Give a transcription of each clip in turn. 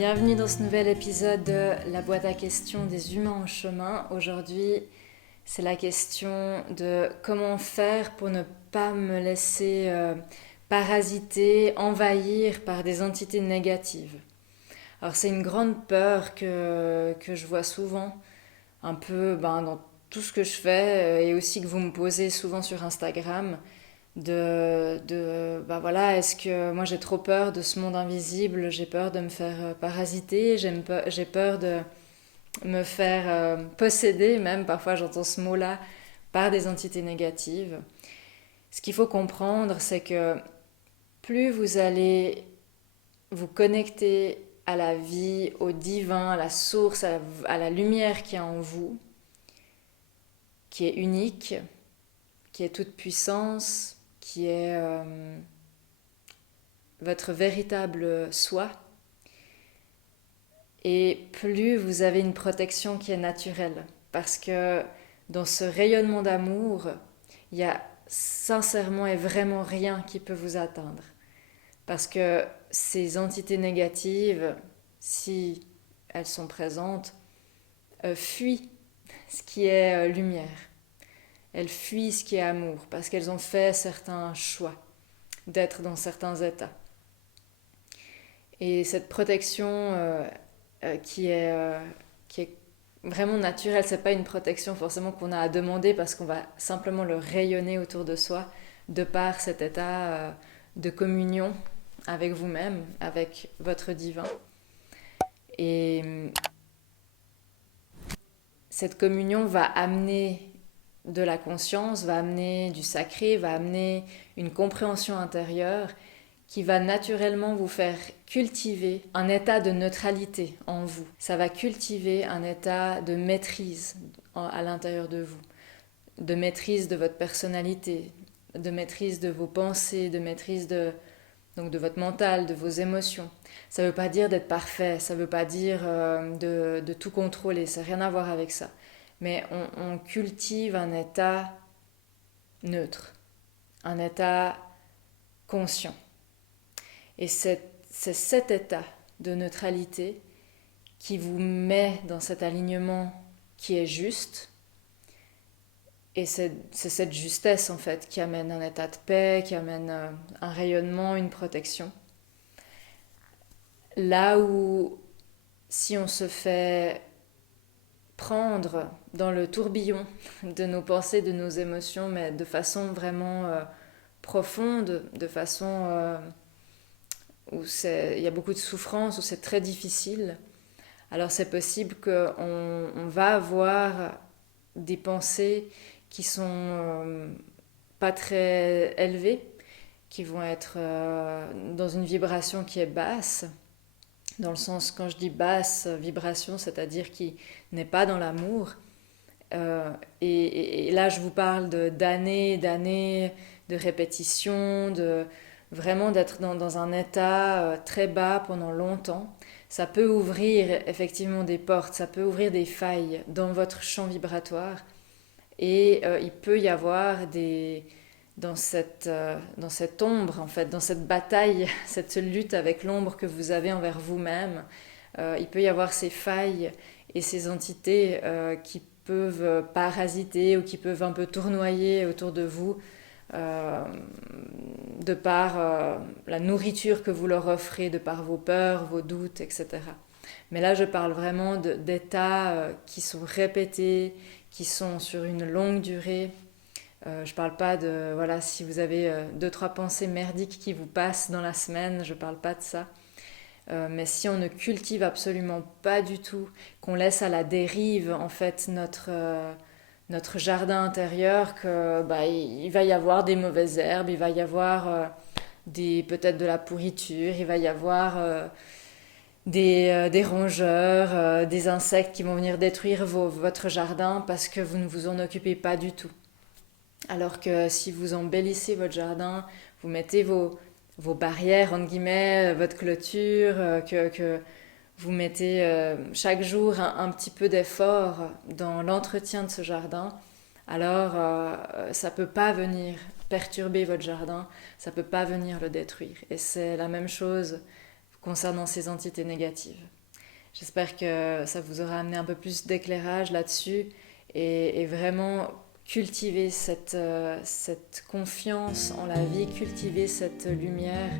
Bienvenue dans ce nouvel épisode de La boîte à questions des humains en chemin. Aujourd'hui, c'est la question de comment faire pour ne pas me laisser parasiter, envahir par des entités négatives. Alors c'est une grande peur que je vois souvent, un peu dans tout ce que je fais et aussi que vous me posez souvent sur Instagram. Voilà, est-ce que moi j'ai trop peur de ce monde invisible, j'ai peur de me faire parasiter, j'ai peur de me faire posséder, même parfois j'entends ce mot-là, par des entités négatives. Ce qu'il faut comprendre, c'est que plus vous allez vous connecter à la vie, au divin, à la source, à la lumière qui est en vous, qui est unique, qui est toute puissance, qui est votre véritable soi, et plus vous avez une protection qui est naturelle. Parce que dans ce rayonnement d'amour, il y a sincèrement et vraiment rien qui peut vous atteindre. Parce que ces entités négatives, si elles sont présentes, fuient ce qui est lumière. Elles fuient ce qui est amour, parce qu'elles ont fait certains choix d'être dans certains états. Et cette protection qui est vraiment naturelle, c'est pas une protection forcément qu'on a à demander parce qu'on va simplement le rayonner autour de soi de par cet état de communion avec vous-même, avec votre divin. Et cette communion va amener de la conscience, va amener du sacré, va amener une compréhension intérieure qui va naturellement vous faire cultiver un état de neutralité en vous. Ça va cultiver un état de maîtrise à l'intérieur de vous, de maîtrise de votre personnalité, de maîtrise de vos pensées, de maîtrise donc de votre mental, de vos émotions. Ça ne veut pas dire d'être parfait, ça ne veut pas dire de tout contrôler, ça n'a rien à voir avec ça. Mais on cultive un état neutre, un état conscient. Et c'est cet état de neutralité qui vous met dans cet alignement qui est juste. Et c'est cette justesse en fait qui amène un état de paix, qui amène un rayonnement, une protection. Là où si on se fait prendre dans le tourbillon de nos pensées, de nos émotions, mais de façon vraiment profonde, de façon où il y a beaucoup de souffrance, où c'est très difficile, alors c'est possible qu'on va avoir des pensées qui sont pas très élevées, qui vont être dans une vibration qui est basse, dans le sens, quand je dis basse vibration, c'est-à-dire qui n'est pas dans l'amour. Et là, je vous parle d'années, d'années de répétition, de vraiment d'être dans un état très bas pendant longtemps. Ça peut ouvrir effectivement des portes, ça peut ouvrir des failles dans votre champ vibratoire. Et il peut y avoir dans cette ombre, en fait, dans cette bataille, cette lutte avec l'ombre que vous avez envers vous-même, il peut y avoir ces failles et ces entités qui peuvent parasiter ou qui peuvent un peu tournoyer autour de vous euh, de par la nourriture que vous leur offrez, de par vos peurs, vos doutes, etc. Mais là, je parle vraiment d'états qui sont répétés, qui sont sur une longue durée. Je parle pas de, voilà, si vous avez deux, trois pensées merdiques qui vous passent dans la semaine, je parle pas de ça. Mais si on ne cultive absolument pas du tout, qu'on laisse à la dérive en fait notre jardin intérieur, que il va y avoir des mauvaises herbes, il va y avoir peut-être de la pourriture, il va y avoir des rongeurs, des insectes qui vont venir détruire votre jardin parce que vous ne vous en occupez pas du tout. Alors que si vous embellissez votre jardin, vous mettez vos barrières, entre guillemets, votre clôture, que vous mettez chaque jour un petit peu d'effort dans l'entretien de ce jardin, alors ça ne peut pas venir perturber votre jardin, ça ne peut pas venir le détruire. Et c'est la même chose concernant ces entités négatives. J'espère que ça vous aura amené un peu plus d'éclairage là-dessus et vraiment cultiver cette confiance en la vie, cultiver cette lumière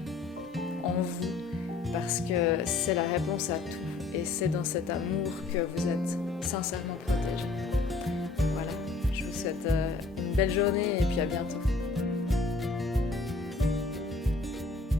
en vous, parce que c'est la réponse à tout et c'est dans cet amour que vous êtes sincèrement protégé. Voilà, je vous souhaite une belle journée et puis à bientôt.